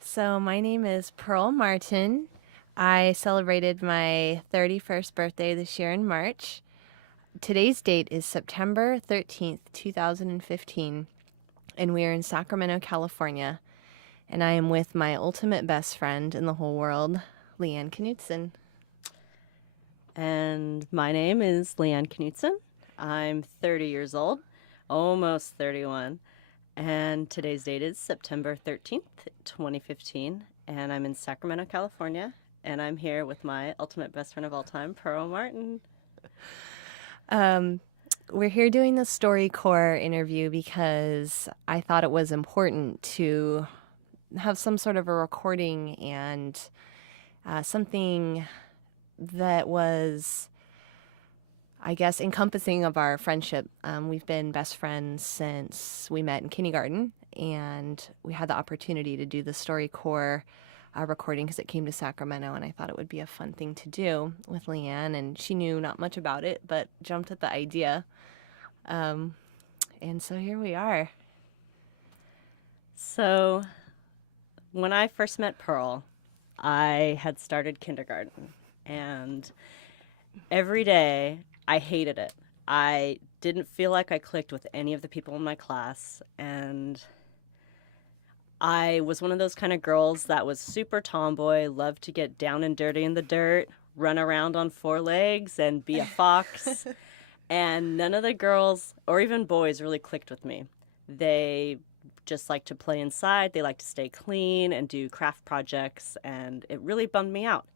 So, my name is Pearl Martin. I celebrated my 31st birthday this year in March. Today's date is September 13th, 2015, and we are in Sacramento, California. And I am with my ultimate best friend in the whole world, Leanna Knutson. And my name is Leanna Knutson. I'm 30 years old, almost 31. And today's date is September 13th, 2015. And I'm in Sacramento, California. And I'm here with my ultimate best friend of all time, Pearl Martin. Um, we're here doing the StoryCorps interview because I thought it was important to have some sort of a recording and something that was, I guess, encompassing of our friendship. We've been best friends since we met in kindergarten, and we had the opportunity to do the StoryCorps recording because it came to Sacramento, and I thought it would be a fun thing to do with Leanne, and she knew not much about it, but jumped at the idea. And so here we are. So, when I first met Pearl, I had started kindergarten. And every day, I hated it. I didn't feel like I clicked with any of the people in my class. And I was one of those kind of girls that was super tomboy, loved to get down and dirty in the dirt, run around on four legs, and be a fox. And none of the girls, or even boys, really clicked with me. They just like to play inside, they like to stay clean and do craft projects, and it really bummed me out.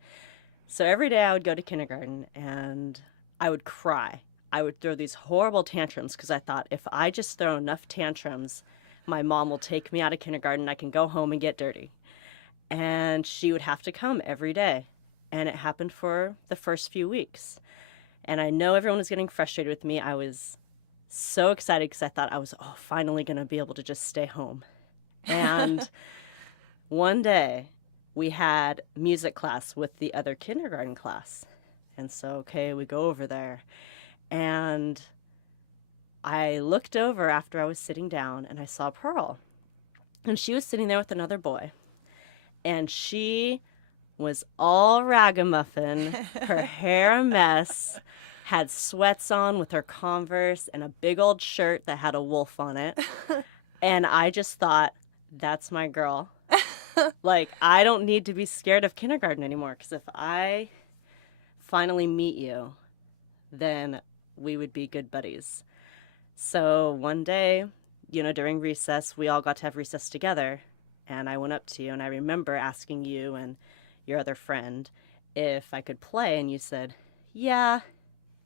So every day I would go to kindergarten and I would cry. I would throw these horrible tantrums because I thought if I just throw enough tantrums, my mom will take me out of kindergarten. I can go home and get dirty. And she would have to come every day. And it happened for the first few weeks. And I know everyone was getting frustrated with me. I was so excited because I thought I was finally going to be able to just stay home. And one day we had music class with the other kindergarten class. And so, okay, we go over there. And I looked over after I was sitting down and I saw Pearl. And she was sitting there with another boy. And she was all ragamuffin, her hair a mess, had sweats on with her Converse and a big old shirt that had a wolf on it. And I just thought, that's my girl. Like, I don't need to be scared of kindergarten anymore because if I finally meet you, then we would be good buddies. So one day, during recess, we all got to have recess together. And I went up to you and I remember asking you and your other friend if I could play. And you said, yeah.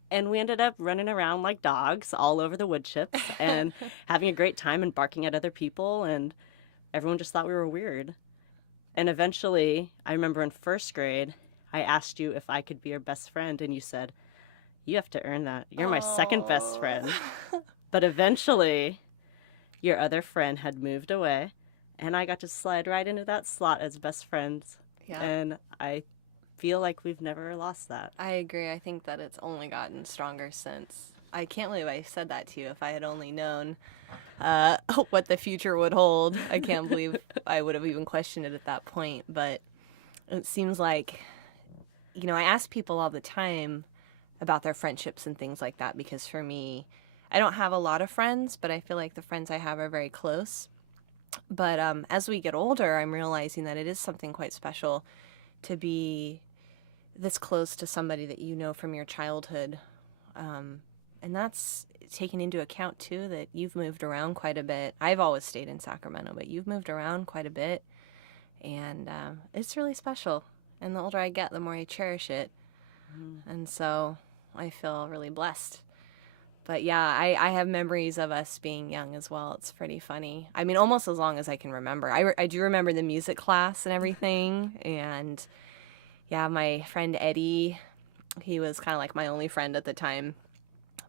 And we ended up running around like dogs all over the wood chips and having a great time and barking at other people. And everyone just thought we were weird. And eventually, I remember in first grade, I asked you if I could be your best friend. And you said, you have to earn that. You're my second best friend. But eventually, your other friend had moved away. And I got to slide right into that slot as best friends. Yeah. And I feel like we've never lost that. I agree. I think that it's only gotten stronger since. I can't believe I said that to you. If I had only known what the future would hold, I can't believe I would have even questioned it at that point. But it seems like, I ask people all the time about their friendships and things like that because for me, I don't have a lot of friends, but I feel like the friends I have are very close. But as we get older, I'm realizing that it is something quite special to be this close to somebody that you know from your childhood. And that's taken into account, too, that you've moved around quite a bit. I've always stayed in Sacramento, but you've moved around quite a bit. And it's really special. And the older I get, the more I cherish it. And so I feel really blessed. But yeah, I have memories of us being young as well. It's pretty funny. I mean, almost as long as I can remember. I do remember the music class and everything. And yeah, my friend Eddie, he was kind of like my only friend at the time.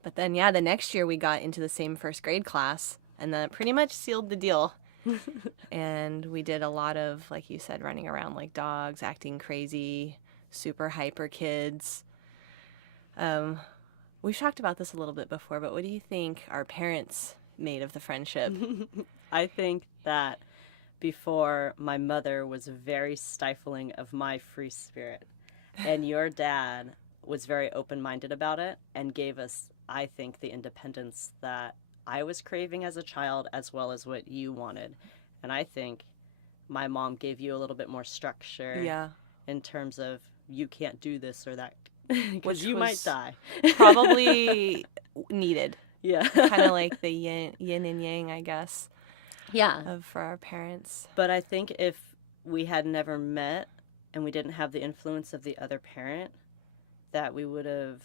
But then, yeah, the next year we got into the same first grade class. And that pretty much sealed the deal. And we did a lot of, like you said, running around like dogs, acting crazy, super hyper kids. We've talked about this a little bit before, but what do you think our parents made of the friendship? I think that before my mother was very stifling of my free spirit. And your dad was very open-minded about it and gave us, I think, the independence that I was craving as a child as well as what you wanted. And I think my mom gave you a little bit more structure Yeah. in terms of you can't do this or that because you might die. Probably needed. Yeah. Kind of like the yin and yang, I guess, Yeah. for our parents. But I think if we had never met and we didn't have the influence of the other parent, that we would have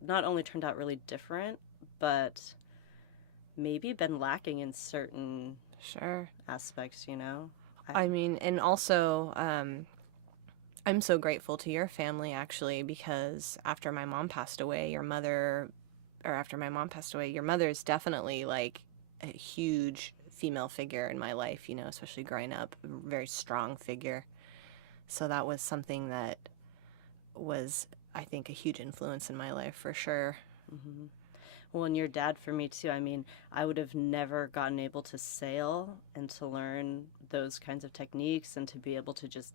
not only turned out really different, but maybe been lacking in certain Sure. aspects, you know? I mean, and also, I'm so grateful to your family, actually, because after my mom passed away, your mother is definitely like a huge female figure in my life, you know, especially growing up, a very strong figure. So that was something that was, I think, a huge influence in my life for sure. Mm-hmm. Well, and your dad for me too. I mean, I would have never gotten able to sail and to learn those kinds of techniques and to be able to just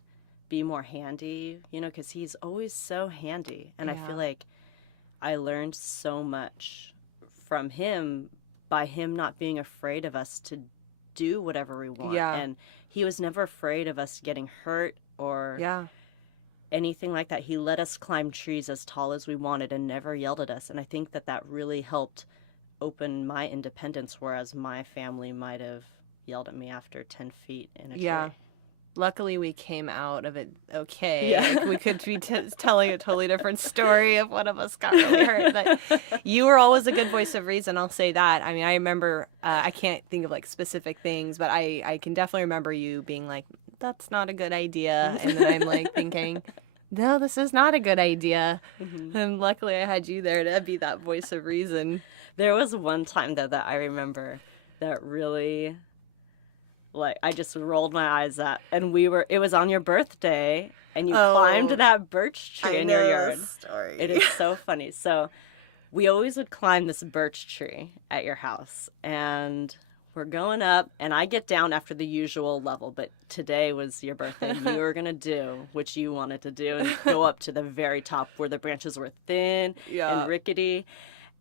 be more handy, you know, because he's always so handy. And I feel like I learned so much from him by him not being afraid of us to do whatever we want. Yeah. And he was never afraid of us getting hurt or anything like that. He let us climb trees as tall as we wanted and never yelled at us. And I think that that really helped open my independence, whereas my family might have yelled at me after 10 feet in a tree. Luckily, we came out of it okay. Yeah. Like, we could be telling a totally different story if one of us got really hurt. But you were always a good voice of reason, I'll say that. I mean, I remember, I can't think of like specific things, but I can definitely remember you being like, that's not a good idea. And then I'm like thinking, no, this is not a good idea. Mm-hmm. And luckily I had you there to be that voice of reason. There was one time, though, that I remember that really... like, I just rolled my eyes at, and it was on your birthday, and you climbed that birch tree in your yard. Story. It is so funny. So we always would climb this birch tree at your house, and we're going up, and I get down after the usual level, but today was your birthday, and you were going to do what you wanted to do and go up to the very top where the branches were thin and rickety.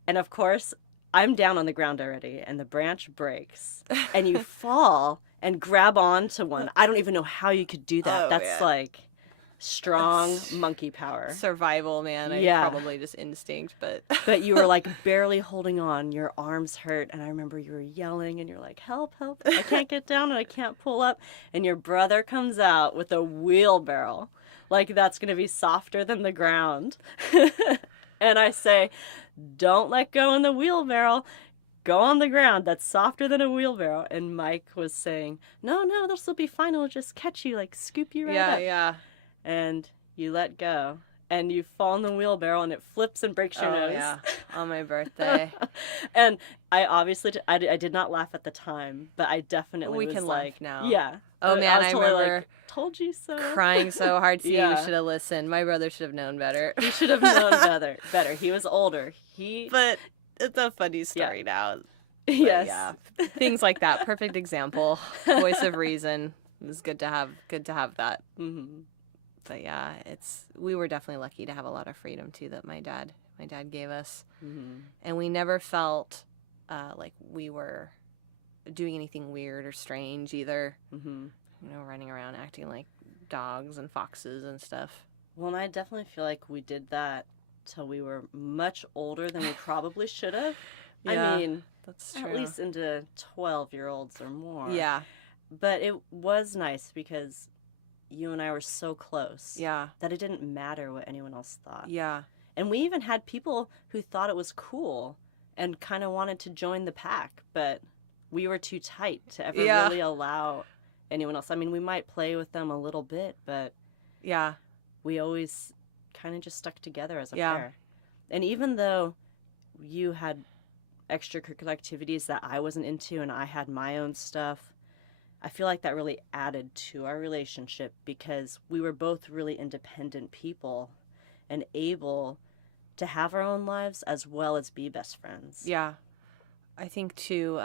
And of course, I'm down on the ground already, and the branch breaks, and you fall and grab onto one. I don't even know how you could do that. That's like strong monkey power. Survival, man. Probably just instinct, but... But you were like barely holding on. Your arms hurt, and I remember you were yelling, and you're like, help, help. I can't get down, and I can't pull up. And your brother comes out with a wheelbarrow. Like, that's going to be softer than the ground. And I say, don't let go in the wheelbarrow. Go on the ground. That's softer than a wheelbarrow. And Mike was saying, no, this will be fine. It'll just catch you, like scoop you right up. Yeah. And you let go. And you fall in the wheelbarrow, and it flips and breaks your nose. Yeah, on my birthday. And I obviously, I did not laugh at the time, but I definitely was can like, laugh now. Yeah. Oh, man, I remember like, told you so. Crying so hard. See, we should have listened. My brother should have known better. He should have known better. He was older. But it's a funny story now. But yes. Yeah. Things like that. Perfect example. Voice of reason. It was good to have that. Mm-hmm. But yeah, we were definitely lucky to have a lot of freedom too that my dad gave us. Mm-hmm. And we never felt like we were doing anything weird or strange either. Mm-hmm. You know, running around acting like dogs and foxes and stuff. Well, and I definitely feel like we did that till we were much older than we probably should have. Yeah, I mean, that's true. At least into 12-year-olds or more. Yeah. But it was nice because you and I were so close. Yeah. That it didn't matter what anyone else thought. Yeah. And we even had people who thought it was cool and kind of wanted to join the pack, but we were too tight to ever really allow anyone else. I mean, we might play with them a little bit, but we always kind of just stuck together as a pair. And even though you had extracurricular activities that I wasn't into and I had my own stuff, I feel like that really added to our relationship because we were both really independent people and able to have our own lives as well as be best friends. Yeah. I think too,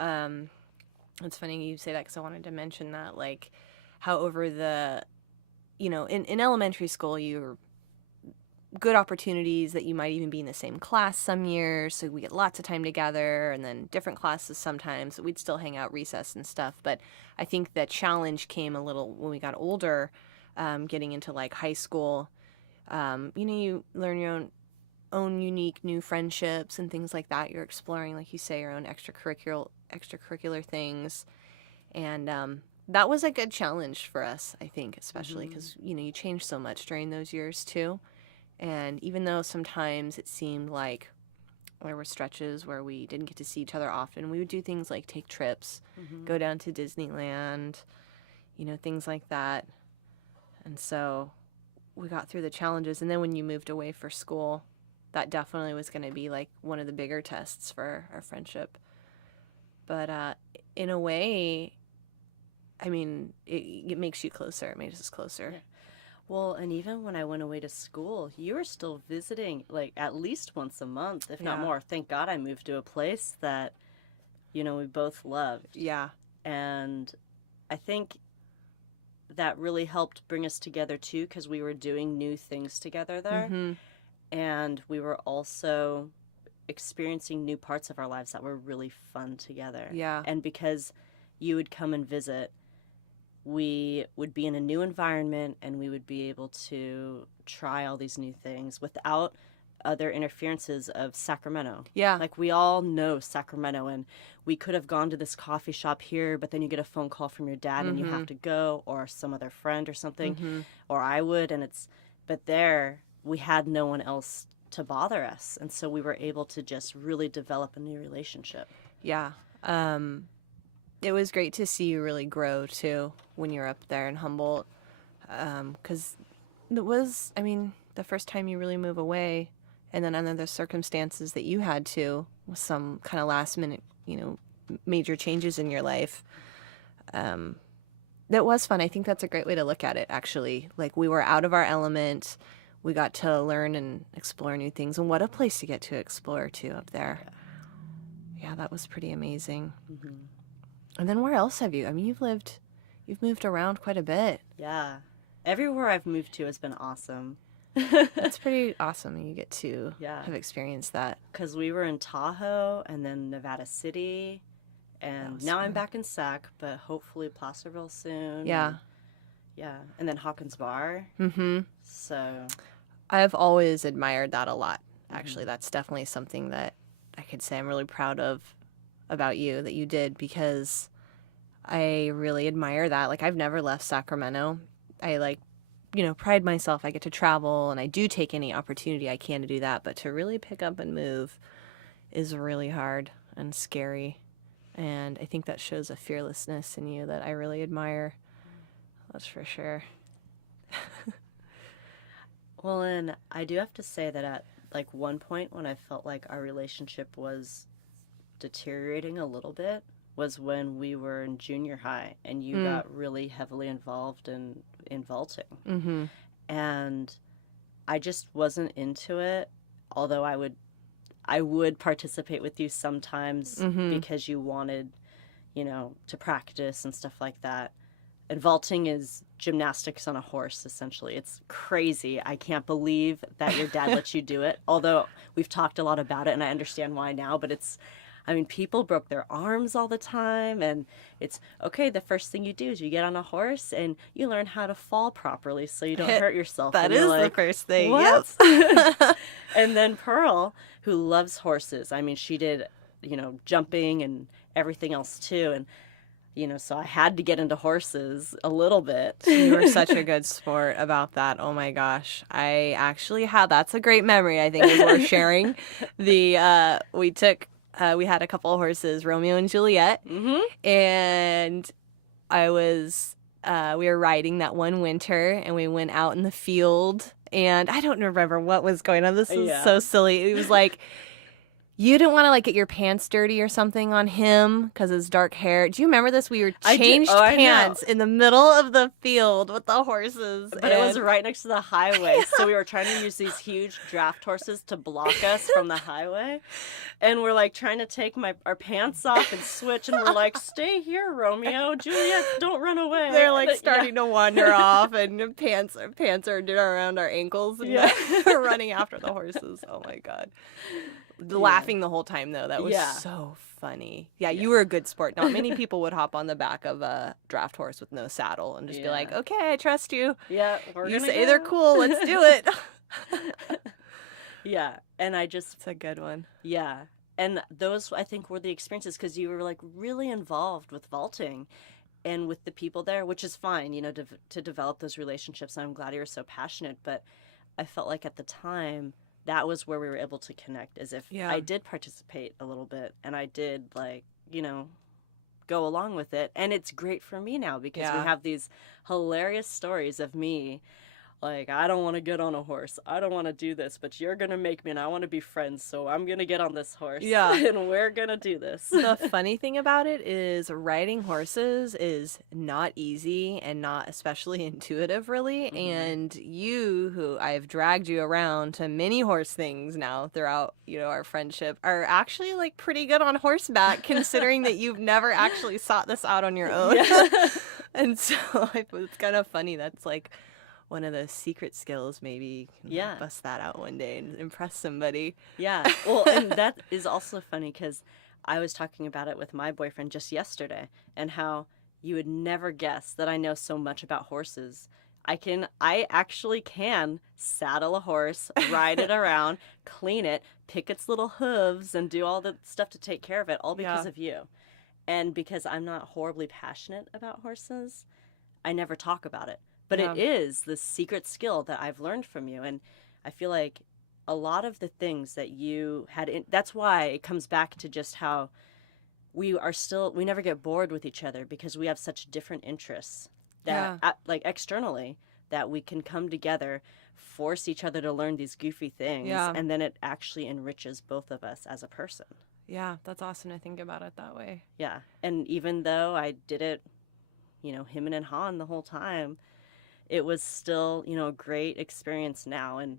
It's funny you say that because I wanted to mention that, like, how over the, in elementary school, you're good opportunities that you might even be in the same class some years, so we get lots of time together, and then different classes sometimes. We'd still hang out recess and stuff, but I think the challenge came a little when we got older, getting into like high school. You learn your own unique new friendships and things like that. You're exploring, like you say, your own extracurricular things, and that was a good challenge for us, I think, especially because you change so much during those years too. And even though sometimes it seemed like there were stretches where we didn't get to see each other often, we would do things like take trips, go down to Disneyland, things like that. And so we got through the challenges. And then when you moved away for school, that definitely was going to be like one of the bigger tests for our friendship. But in a way, I mean, it makes you closer. It makes us closer. Yeah. Well, and even when I went away to school, you were still visiting like at least once a month, if not more. Thank God I moved to a place that, we both loved. Yeah. And I think that really helped bring us together too, because we were doing new things together there. And we were also experiencing new parts of our lives that were really fun together. Yeah. And because you would come and visit, we would be in a new environment and we would be able to try all these new things without other interferences of Sacramento. Yeah. Like we all know Sacramento, and we could have gone to this coffee shop here, but then you get a phone call from your dad and you have to go, or some other friend or something, or I would, but there we had no one else to bother us. And so we were able to just really develop a new relationship. Yeah. It was great to see you really grow too when you were up there in Humboldt, because it was, the first time you really move away, and then under the circumstances that you had to, with some kind of last minute, major changes in your life. That was fun. I think that's a great way to look at it, actually. Like, we were out of our element. We got to learn and explore new things, and what a place to get to explore too up there. Yeah, that was pretty amazing. And then where else have you? You've moved around quite a bit. Yeah. Everywhere I've moved to has been awesome. That's pretty awesome. You get to have experienced that. Because we were in Tahoe and then Nevada City. And now I'm back in Sac, but hopefully Placerville soon. Yeah. And then Hawkins Bar. So I've always admired that a lot. Actually, that's definitely something that I could say I'm really proud of about you, that you did, because I really admire that. Like, I've never left Sacramento. I pride myself. I get to travel, and I do take any opportunity I can to do that. But to really pick up and move is really hard and scary. And I think that shows a fearlessness in you that I really admire. That's for sure. Well, and I do have to say that at like one point when I felt like our relationship was deteriorating a little bit was when we were in junior high and you got really heavily involved in vaulting. And I just wasn't into it, although I would participate with you sometimes because you wanted, to practice and stuff like that. And vaulting is gymnastics on a horse, essentially. It's crazy. I can't believe that your dad let you do it, although we've talked a lot about it and I understand why now, but people broke their arms all the time, and it's, okay, the first thing you do is you get on a horse and you learn how to fall properly so you don't hurt yourself. That is the first thing, what? And then Pearl, who loves horses, she did, jumping and everything else too, and so I had to get into horses a little bit. You were such a good sport about that. Oh my gosh. I actually that's a great memory, I think, is worth sharing. We had a couple of horses, Romeo and Juliet, and we were riding that one winter, and we went out in the field, and I don't remember what was going on. This is so silly. It was like, You didn't want to like get your pants dirty or something on him because his dark hair. Do you remember this? We were changed pants in the middle of the field with the horses. But it was right next to the highway, so we were trying to use these huge draft horses to block us from the highway. And we're like trying to take our pants off and switch, and we're like, "Stay here, Romeo, Juliet, don't run away." They're like starting to wander off, and pants are around our ankles, and we're running after the horses. Oh my God. Laughing the whole time, though. That was so funny. Yeah, you were a good sport. Not many people would hop on the back of a draft horse with no saddle and just be like, okay, I trust you. Yeah, you say they're cool. Let's do it. Yeah, and it's a good one. Yeah, and those, I think, were the experiences because you were, like, really involved with vaulting and with the people there, which is fine, you know, to develop those relationships. I'm glad you were so passionate, but I felt like at the time, that was where we were able to connect, as if I did participate a little bit and I did, like, you know, go along with it. And it's great for me now because we have these hilarious stories of me. Like, I don't want to get on a horse. I don't want to do this, but you're going to make me, and I want to be friends, so I'm going to get on this horse. Yeah. And we're going to do this. The funny thing about it is riding horses is not easy and not especially intuitive, really. Mm-hmm. And you, who I've dragged you around to many horse things now throughout, you know, our friendship, are actually, like, pretty good on horseback, considering that you've never actually sought this out on your own. Yeah. And so it's kind of funny. That's, like, one of those secret skills. Maybe bust that out one day and impress somebody. Yeah. Well, and that is also funny because I was talking about it with my boyfriend just yesterday and how you would never guess that I know so much about horses. I actually can saddle a horse, ride it around, clean it, pick its little hooves, and do all the stuff to take care of it, all because of you. And because I'm not horribly passionate about horses, I never talk about it. But it is the secret skill that I've learned from you. And I feel like a lot of the things that you had, that's why it comes back to just how we never get bored with each other because we have such different interests that, like externally, that we can come together, force each other to learn these goofy things, and then it actually enriches both of us as a person. Yeah, that's awesome to think about it that way. Yeah. And even though I did it, you know, him and Han the whole time, it was still, you know, a great experience now. And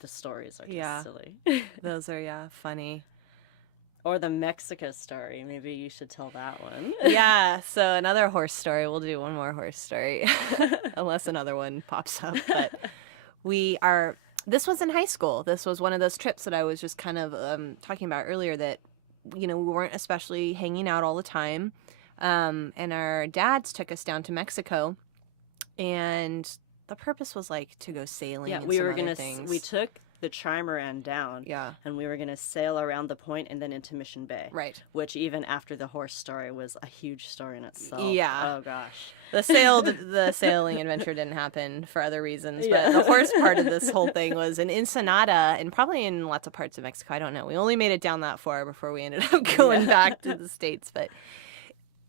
the stories are just silly. Those are, funny. Or the Mexico story. Maybe you should tell that one. Yeah. So another horse story. We'll do one more horse story. Unless another one pops up. But this was in high school. This was one of those trips that I was just kind of talking about earlier that, you know, we weren't especially hanging out all the time. And our dads took us down to Mexico. And the purpose was like to go sailing. Yeah, we took the trimaran down. Yeah, and we were gonna sail around the point and then into Mission Bay. Right. Which even after the horse story was a huge story in itself. Yeah. Oh gosh. The sailing adventure didn't happen for other reasons, but the horse part of this whole thing was in Ensenada and probably in lots of parts of Mexico. I don't know. We only made it down that far before we ended up going back to the States, but.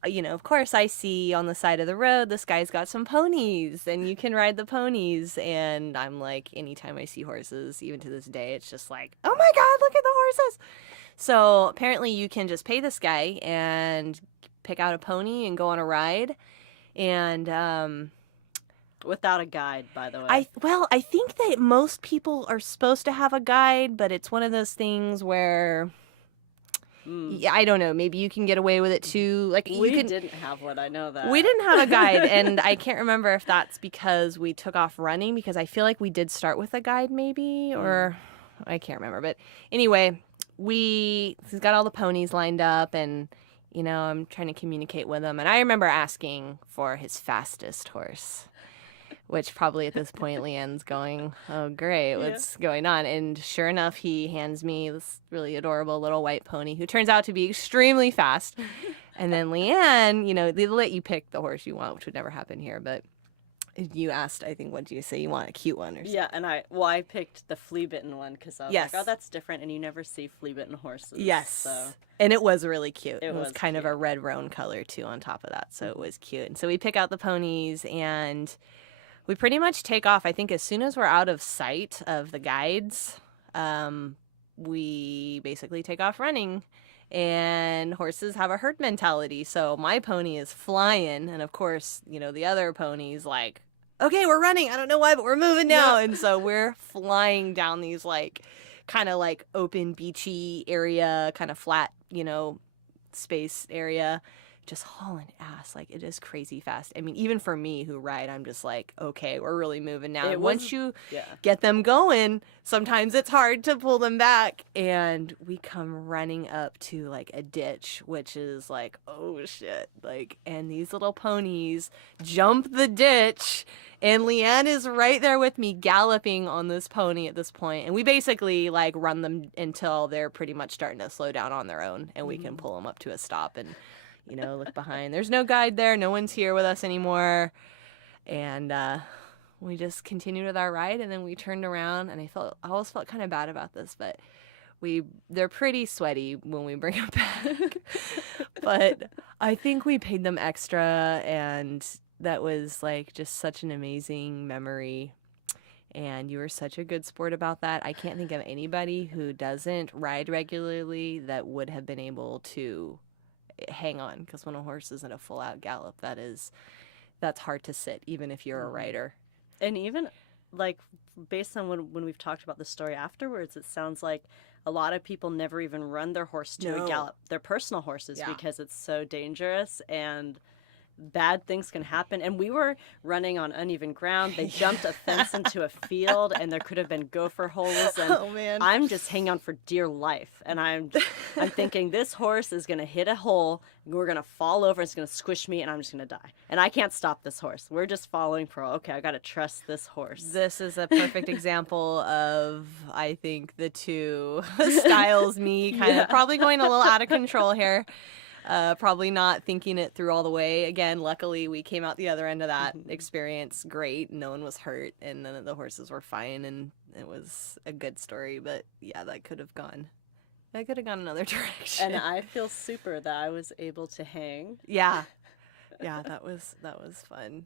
You know, of course, I see on the side of the road, this guy's got some ponies, and you can ride the ponies. And I'm like, anytime I see horses, even to this day, it's just like, oh my God, look at the horses. So apparently you can just pay this guy and pick out a pony and go on a ride. And without a guide, by the way. I think that most people are supposed to have a guide, but it's one of those things where... Yeah, I don't know. Maybe you can get away with it too. Like we didn't have one. I know that. We didn't have a guide, and I can't remember if that's because we took off running. Because I feel like we did start with a guide, maybe, or I can't remember. But anyway, he's got all the ponies lined up, and you know, I'm trying to communicate with him. And I remember asking for his fastest horse. Which probably at this point, Leanne's going, oh, great, what's going on? And sure enough, he hands me this really adorable little white pony who turns out to be extremely fast. And then Leanne, you know, they let you pick the horse you want, which would never happen here. But you asked, I think, what do you say? You want a cute one or something? Yeah, and I picked the flea-bitten one because I was like, oh, that's different. And you never see flea-bitten horses. Yes. So. And it was really cute. It was kind of a red roan color, too, on top of that. So it was cute. And so we pick out the ponies and... we pretty much take off, I think, as soon as we're out of sight of the guides. we basically take off running. And horses have a herd mentality. So my pony is flying. And of course, the other pony's like, okay, we're running. I don't know why, but we're moving now. And so we're flying down these kind of open beachy area, kind of flat, space area, just hauling ass. It is crazy fast. I mean, even for me who ride, I'm just like, okay, we're really moving now. Once you get them going, sometimes it's hard to pull them back. And we come running up to a ditch, which is oh shit. And these little ponies jump the ditch. And Leanne is right there with me, galloping on this pony at this point. And we basically run them until they're pretty much starting to slow down on their own, and we can pull them up to a stop and look behind. There's no guide there. No one's here with us anymore. And we just continued with our ride, and then we turned around, and I always felt kind of bad about this, but they're pretty sweaty when we bring them back. But I think we paid them extra, and that was just such an amazing memory. And you were such a good sport about that. I can't think of anybody who doesn't ride regularly that would have been able to hang on, because when a horse is in a full out gallop, that's hard to sit, even if you're a rider. And even based on when we've talked about the story afterwards, it sounds like a lot of people never even run their horse to a gallop, their personal horses, because it's so dangerous and bad things can happen. And we were running on uneven ground. They jumped a fence into a field, and there could have been gopher holes. And oh man, I'm just hanging on for dear life. And I'm thinking, this horse is going to hit a hole, and we're going to fall over. It's going to squish me, and I'm just going to die. And I can't stop this horse. We're just following Pearl. Okay, I got to trust this horse. This is a perfect example of, I think, the two styles, me kind of probably going a little out of control here. Probably not thinking it through all the way. Again, luckily we came out the other end of that experience great. No one was hurt, and then the horses were fine, and it was a good story. But yeah, that could have gone another direction. And I feel super that I was able to hang. Yeah, that was fun.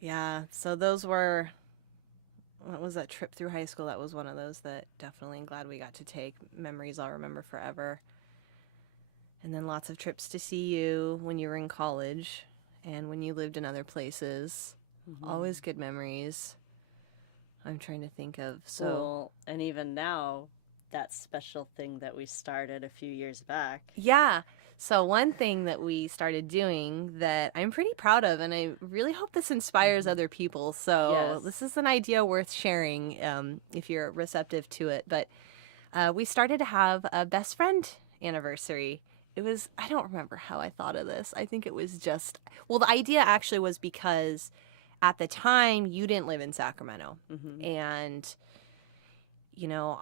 Yeah, so those were. What was that trip through high school? That was one of those that definitely I'm glad we got to take. Memories I'll remember forever. And then lots of trips to see you when you were in college and when you lived in other places. Always good memories. I'm trying to think of. Well, and even now, that special thing that we started a few years back. Yeah. So one thing that we started doing that I'm pretty proud of, and I really hope this inspires other people. So this is an idea worth sharing if you're receptive to it. But we started to have a best friend anniversary. I don't remember how I thought of this. I think it was the idea actually was because at the time you didn't live in Sacramento. And,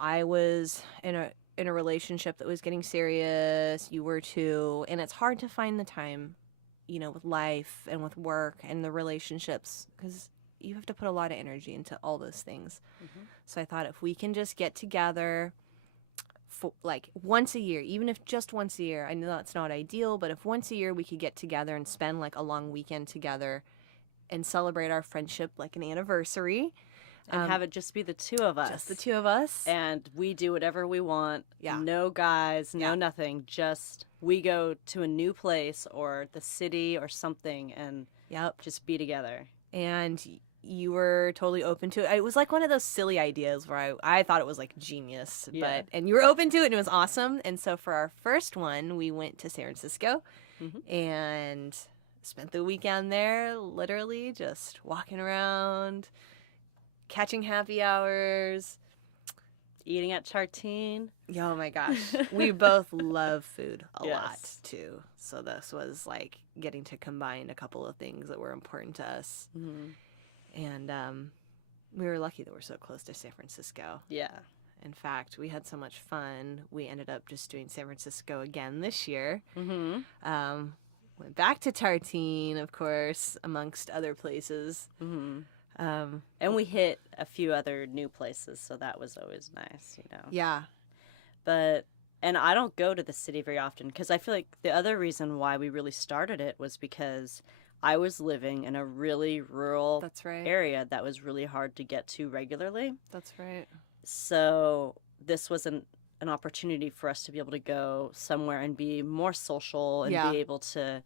I was in a relationship that was getting serious. You were too. And it's hard to find the time, with life and with work and the relationships, because you have to put a lot of energy into all those things. So I thought if we can just get together for once a year, even if just once a year, I know that's not ideal, but if once a year we could get together and spend a long weekend together and celebrate our friendship like an anniversary. And have it just be the two of us. Just the two of us. And we do whatever we want. Yeah. No guys, no nothing. Just we go to a new place or the city or something and just be together. And you were totally open to it. It was one of those silly ideas where I thought it was genius. And you were open to it, and it was awesome. And so for our first one, we went to San Francisco and spent the weekend there, literally just walking around, catching happy hours, eating at Tartine. Oh my gosh. We both love food a lot too. So this was getting to combine a couple of things that were important to us. And we were lucky that we're so close to San Francisco. Yeah. In fact, we had so much fun. We ended up just doing San Francisco again this year. Went back to Tartine, of course, amongst other places. And we hit a few other new places, so that was always nice, Yeah. And I don't go to the city very often, because I feel like the other reason why we really started it was because I was living in a really rural area that was really hard to get to regularly. That's right. so this was an opportunity for us to be able to go somewhere and be more social and Yeah. be able to,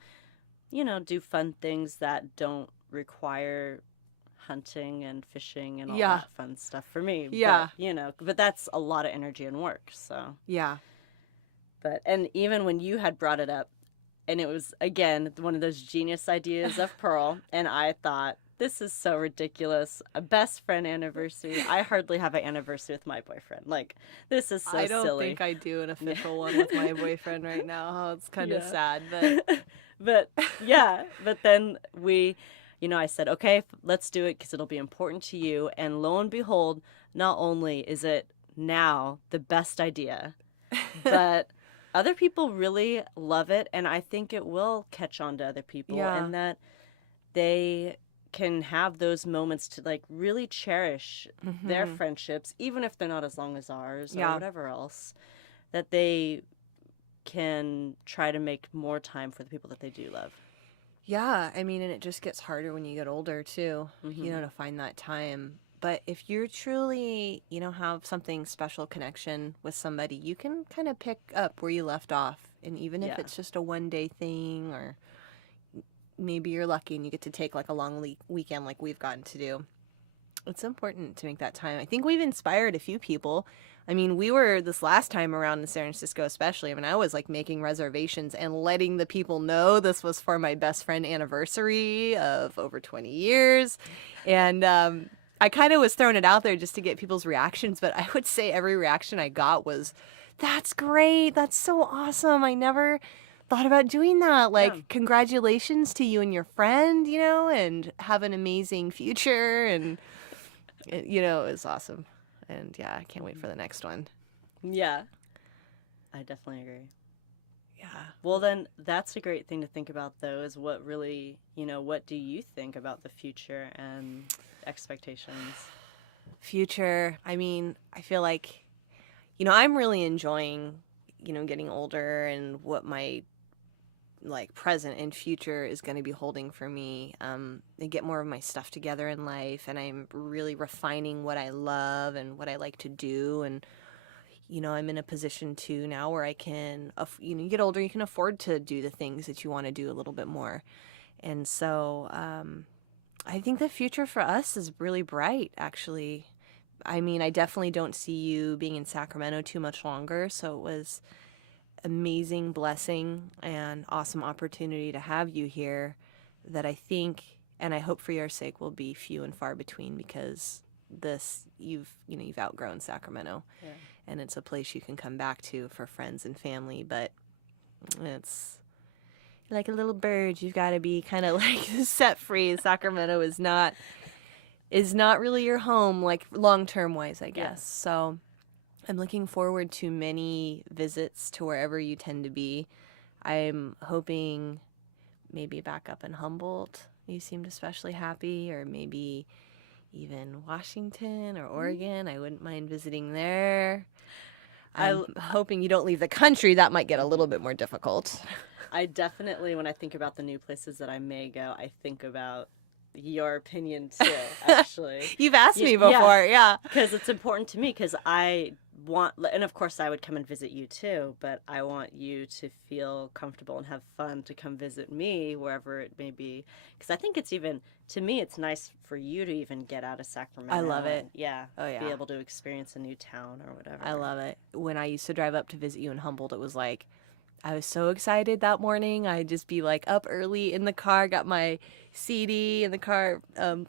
do fun things that don't require hunting and fishing and all Yeah. that fun stuff for me. Yeah. But that's a lot of energy and work. So, Yeah. and even when you had brought it up, and it was, again, one of those genius ideas of Pearl, and I thought, this is so ridiculous. A best friend anniversary. I hardly have an anniversary with my boyfriend. Like, this is so I don't silly. think I do an official one with my boyfriend right now. Oh, it's kind of Yeah. sad, but But yeah, but then I said, okay, let's do it because it'll be important to you. And lo and behold, not only is it now the best idea, but other people really love it. And I think it will catch on to other people, Yeah. and that they can have those moments to like really cherish their friendships, even if they're not as long as ours or whatever else, that they can try to make more time for the people that they do love. Yeah, I mean, and it just gets harder when you get older too, to find that time. But if you're truly, have something special connection with somebody, you can kind of pick up where you left off. And even if it's just a one-day thing, or maybe you're lucky and you get to take like a long weekend like we've gotten to do, it's important to make that time. I think we've inspired a few people. I mean, we were this last time around in San Francisco especially, I mean, I was like making reservations and letting the people know this was for my best friend anniversary of over 20 years. And I kind of was throwing it out there just to get people's reactions, but I would say every reaction I got was, that's great. That's so awesome. I never thought about doing that. Like, congratulations to you and your friend, and have an amazing future. And, it was awesome. And yeah, I can't wait for the next one. Yeah, I definitely agree. Yeah. Well, then that's a great thing to think about, though, is what really, what do you think about the future and expectations? Future, I mean, I feel like, I'm really enjoying, getting older and what my like present and future is going to be holding for me. I get more of my stuff together in life, and I'm really refining what I love and what I like to do. And I'm in a position too now where I can, you get older, you can afford to do the things that you want to do a little bit more. And so I think the future for us is really bright, actually. I mean, I definitely don't see you being in Sacramento too much longer, so it was amazing blessing and awesome opportunity to have you here that I think, and I hope for your sake, will be few and far between, because you've outgrown Sacramento, and it's a place you can come back to for friends and family. But it's like a little bird, you've got to be kind of like set free. Sacramento is not really your home, like long-term wise, I guess. So I'm looking forward to many visits to wherever you tend to be. I'm hoping maybe back up in Humboldt. You seemed especially happy, or maybe even Washington or Oregon. I wouldn't mind visiting there. I'm hoping you don't leave the country. That might get a little bit more difficult. I definitely, when I think about the new places that I may go, I think about your opinion too, actually. You've asked me before, yeah. Because it's important to me, because I want, and of course I would come and visit you too, but I want you to feel comfortable and have fun to come visit me wherever it may be. Because I think it's even, to me, it's nice for you to even get out of Sacramento. I love it. And, yeah. Oh, yeah. Be able to experience a new town or whatever. I love it. When I used to drive up to visit you in Humboldt, it was like, I was so excited that morning. I'd just be like up early in the car, got my CD in the car,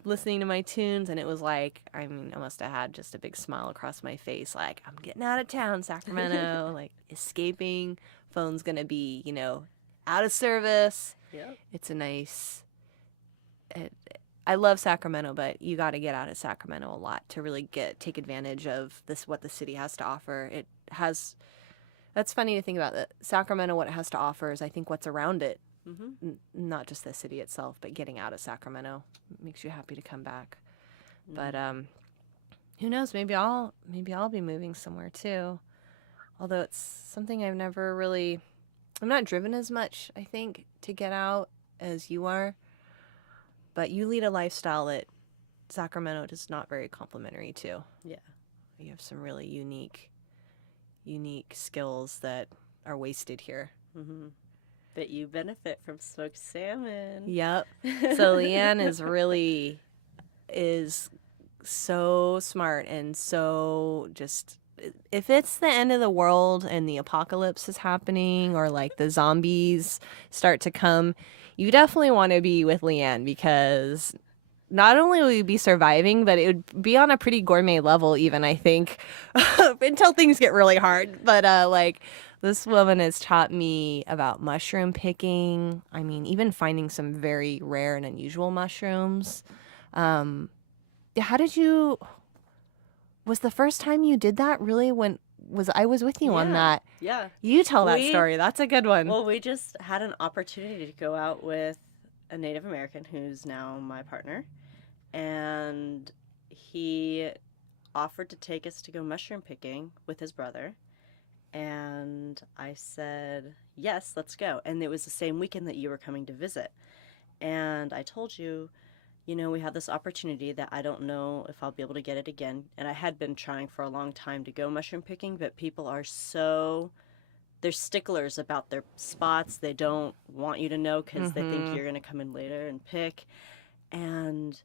listening to my tunes. And it was like, I mean, I must have had just a big smile across my face. Like, I'm getting out of town, Sacramento, like escaping. Phone's going to be, out of service. Yep. It's a nice, I love Sacramento, but you got to get out of Sacramento a lot to really take advantage of what the city has to offer. It has... That's funny to think about. That Sacramento, what it has to offer is, I think, what's around it. Not just the city itself, but getting out of Sacramento makes you happy to come back. But who knows? Maybe I'll be moving somewhere too. Although it's something I've never really. I'm not driven as much, I think, to get out as you are. But you lead a lifestyle that Sacramento is not very complimentary to. Yeah. You have some really unique skills that are wasted here. Mm-hmm. But you benefit from smoked salmon. Yep. So Leanne is so smart and so just, if it's the end of the world and the apocalypse is happening or like the zombies start to come, you definitely want to be with Leanne, because not only will you be surviving, but it would be on a pretty gourmet level even, I think, until things get really hard. But like, this woman has taught me about mushroom picking. I mean, even finding some very rare and unusual mushrooms. How did you, was the first time you did that really when I was with you on that? Yeah. You tell that story. That's a good one. Well, we just had an opportunity to go out with a Native American who's now my partner, and he offered to take us to go mushroom picking with his brother, and I said, yes, let's go. And it was the same weekend that you were coming to visit, and I told you, we have this opportunity that I don't know if I'll be able to get it again. And I had been trying for a long time to go mushroom picking, but people are they're sticklers about their spots. They don't want you to know because they think you're going to come in later and pick. And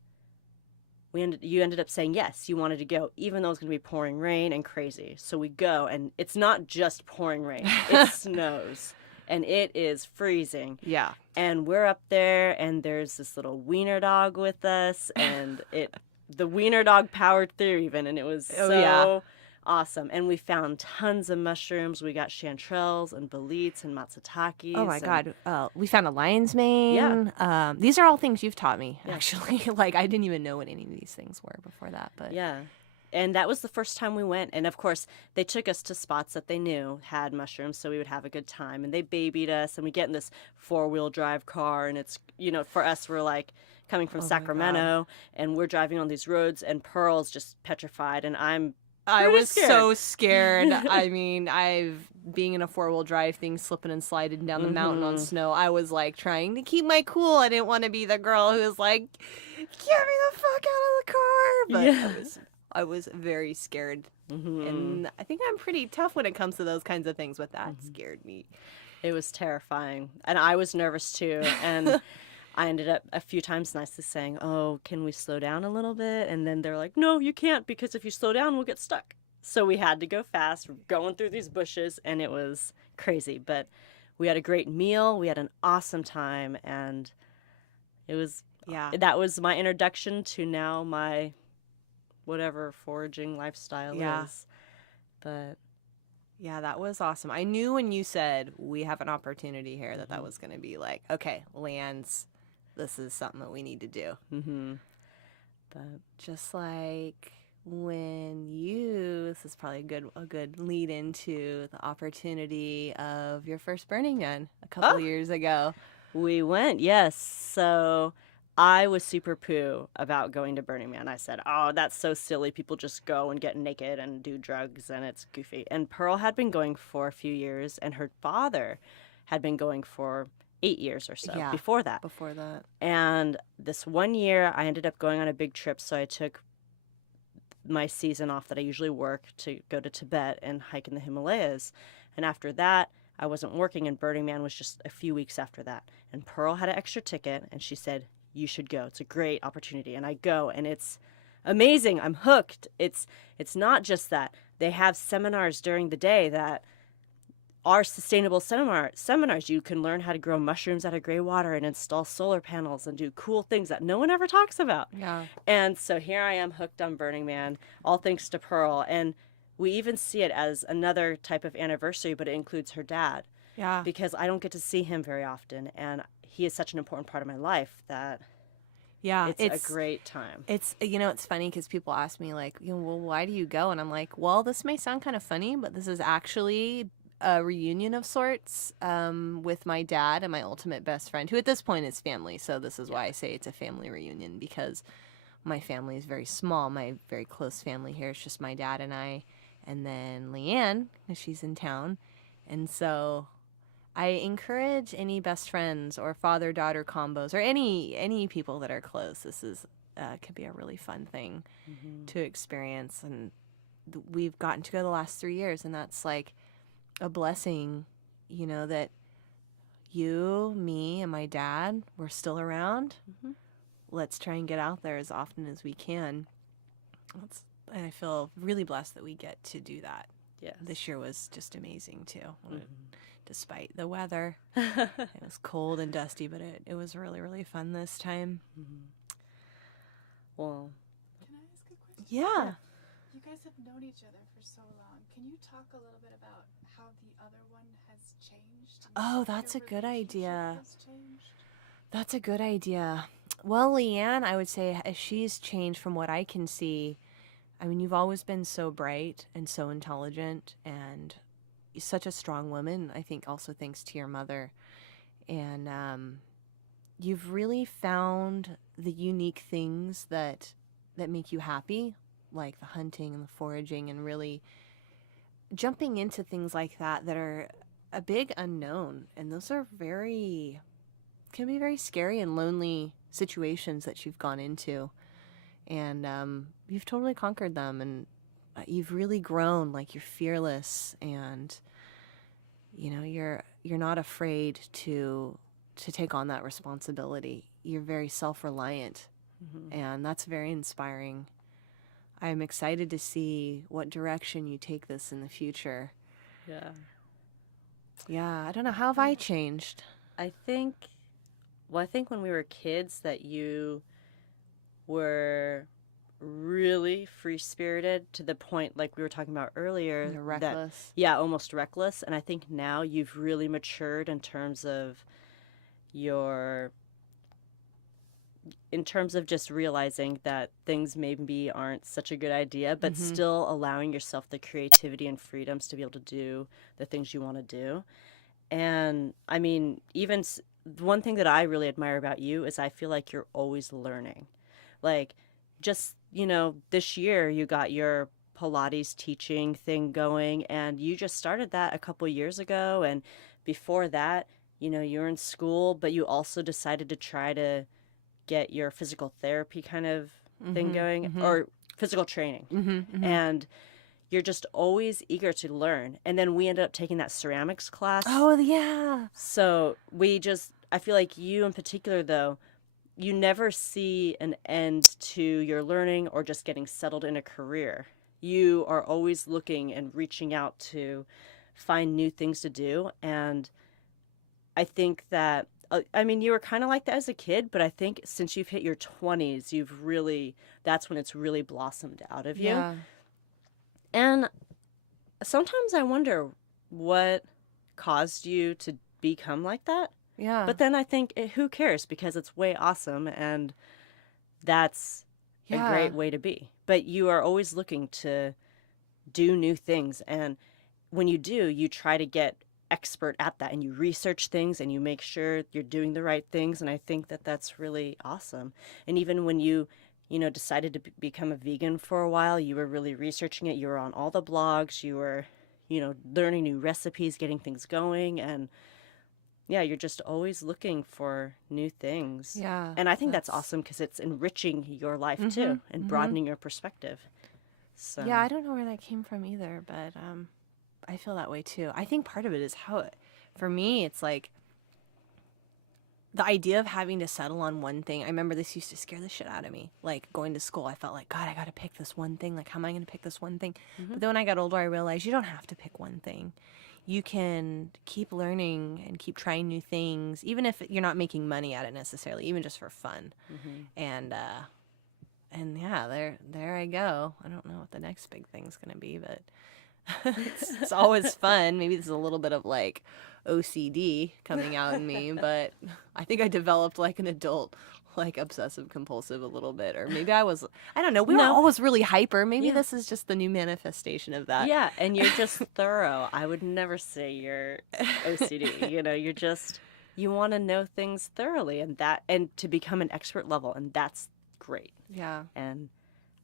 you ended up saying yes, you wanted to go, even though it's going to be pouring rain and crazy. So we go, and it's not just pouring rain. It snows. And it is freezing. Yeah. And we're up there, and there's this little wiener dog with us, and the wiener dog powered through even, and it was awesome. And we found tons of mushrooms. We got chanterelles and boletes and matsutakis. Oh my God. We found a lion's mane. Yeah. These are all things you've taught me, actually. Like, I didn't even know what any of these things were before that. But yeah. And that was the first time we went. And of course, they took us to spots that they knew had mushrooms, so we would have a good time. And they babied us, and we get in this 4-wheel drive car. And it's, for us, we're like coming from Sacramento, and we're driving on these roads, and Pearl's just petrified. And I was scared. So scared. I mean, being in a 4-wheel drive thing, slipping and sliding down the mountain on snow, I was like trying to keep my cool. I didn't want to be the girl who was like, get me the fuck out of the car. But I was very scared. And I think I'm pretty tough when it comes to those kinds of things, but that scared me. It was terrifying. And I was nervous too. And I ended up a few times nicely saying, oh, can we slow down a little bit? And then they're like, no, you can't, because if you slow down, we'll get stuck. So we had to go fast, going through these bushes, and it was crazy. But we had a great meal. We had an awesome time. And it was, that was my introduction to now my whatever foraging lifestyle is. But yeah, that was awesome. I knew when you said we have an opportunity here that was going to be like, okay, this is something that we need to do. But just like this is probably a good lead into the opportunity of your first Burning Man a couple years ago. We went, yes. So I was super poo about going to Burning Man. I said, oh, that's so silly. People just go and get naked and do drugs, and it's goofy. And Pearl had been going for a few years, and her father had been going for 8 years or so before that. And this one year, I ended up going on a big trip, so I took my season off that I usually work to go to Tibet and hike in the Himalayas. And after that, I wasn't working, and Burning Man was just a few weeks after that. And Pearl had an extra ticket, and she said, you should go. It's a great opportunity. And I go, and it's amazing. I'm hooked. It's not just that. They have seminars during the day that are sustainable seminars. You can learn how to grow mushrooms out of gray water and install solar panels and do cool things that no one ever talks about. Yeah. And so here I am hooked on Burning Man, all thanks to Pearl. And we even see it as another type of anniversary, but it includes her dad. Yeah. Because I don't get to see him very often, and he is such an important part of my life that it's a great time. It's it's funny because people ask me like, well, why do you go? And I'm like, well, this may sound kind of funny, but this is actually a reunion of sorts with my dad and my ultimate best friend, who at this point is family. So this is why I say it's a family reunion, because my family is very small. My very close family here is just my dad and I, and then Leanne, she's in town, and so I encourage any best friends or father-daughter combos or any people that are close. This is could be a really fun thing to experience. And we've gotten to go the last 3 years, and that's like a blessing, you know, that you, me, and my dad, we're still around. Mm-hmm. Let's try and get out there as often as we can. And I feel really blessed that we get to do that. Yes. This year was just amazing too. Mm-hmm. Despite the weather, it was cold and dusty, but it was really, really fun this time. Mm-hmm. Well, can I ask a question? Yeah. You guys have known each other for so long. Can you talk a little bit about how the other one has changed? And Oh, how that's a your good relationship idea. has changed? That's a good idea. Well, Leanne, I would say she's changed from what I can see. I mean, you've always been so bright and so intelligent and such a strong woman, I think also thanks to your mother. And you've really found the unique things that make you happy, like the hunting and the foraging, and really jumping into things like that are a big unknown. And those are can be very scary and lonely situations that you've gone into. And you've totally conquered them, and you've really grown. Like, you're fearless, and you know, you're not afraid to take on that responsibility. You're very self-reliant, and that's very inspiring. I'm excited to see what direction you take this in the future. yeah. Yeah, I don't know, how have I changed? I think when we were kids that you were really free-spirited to the point, like we were talking about earlier. You're reckless. Almost reckless. And I think now you've really matured in terms of just realizing that things maybe aren't such a good idea, but still allowing yourself the creativity and freedoms to be able to do the things you want to do. And I mean, even one thing that I really admire about you is I feel like you're always learning. Like, just, you know, this year you got your Pilates teaching thing going, and you just started that a couple years ago. And before that, you know, you were in school, but you also decided to try to get your physical therapy kind of thing going, or physical training. And you're just always eager to learn. And then we ended up taking that ceramics class. Oh, yeah. So I feel like you in particular, though, you never see an end to your learning or just getting settled in a career. You are always looking and reaching out to find new things to do. And I think that, I mean, you were kind of like that as a kid, but I think since you've hit your 20s, that's when it's really blossomed out of you. Yeah. And sometimes I wonder what caused you to become like that. Yeah. But then I think, who cares? Because it's way awesome, and that's a great way to be. But you are always looking to do new things. And when you do, you try to get expert at that, and you research things, and you make sure you're doing the right things. And I think that that's really awesome. And even when you decided to become a vegan for a while, you were really researching it. You were on all the blogs. You were, learning new recipes, getting things going. And yeah, you're just always looking for new things. Yeah. And I think that's awesome because it's enriching your life too, and broadening your perspective. So yeah, I don't know where that came from either, but I feel that way too. I think part of it is for me, it's like the idea of having to settle on one thing. I remember this used to scare the shit out of me. Like, going to school, I felt like, God, I got to pick this one thing. Like, how am I going to pick this one thing? But then when I got older, I realized you don't have to pick one thing. You can keep learning and keep trying new things, even if you're not making money at it necessarily, even just for fun. And yeah, there I go. I don't know what the next big thing's going to be, but it's always fun. Maybe this is a little bit of like OCD coming out in me, but I think I developed like an adult, like obsessive compulsive a little bit, or maybe I don't know. We were always really hyper. Maybe this is just the new manifestation of that. Yeah, and you're just thorough. I would never say you're OCD. You want to know things thoroughly, and to become an expert level, and that's great. Yeah. And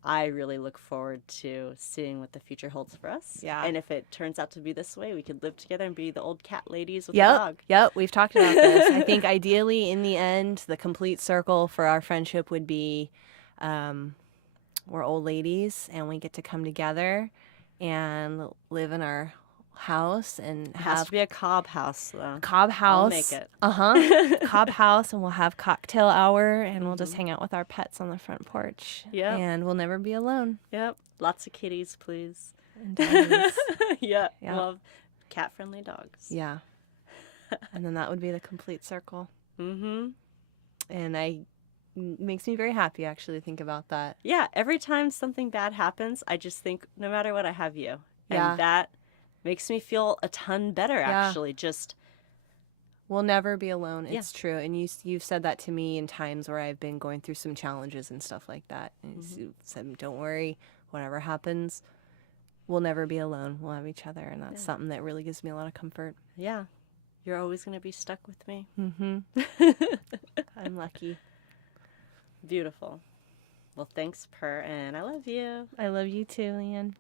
I really look forward to seeing what the future holds for us. Yeah. And if it turns out to be this way, we could live together and be the old cat ladies with the dog. Yep, we've talked about this. I think ideally, in the end, the complete circle for our friendship would be we're old ladies and we get to come together and live in our house and It has have to be a cob house, though. cob house. I'll make it. Cob house, and we'll have cocktail hour, and we'll just hang out with our pets on the front porch. Yep. And we'll never be alone. Yep. Lots of kitties, please. And doggies. Yeah. Yeah. Love cat-friendly dogs. Yeah. And then that would be the complete circle. Mm-hmm. And makes me very happy, actually, to think about that. Yeah. Every time something bad happens, I just think, no matter what, I have you. Yeah. And that makes me feel a ton better, actually. Just, We'll never be alone. Yeah. It's true. And you've said that to me in times where I've been going through some challenges and stuff like that. And you've said, don't worry, whatever happens, we'll never be alone. We'll have each other. And that's something that really gives me a lot of comfort. yeah. You're always going to be stuck with me. Mm-hmm. I'm lucky. Beautiful. Well, thanks, Per, and I love you. I love you too, Leanne.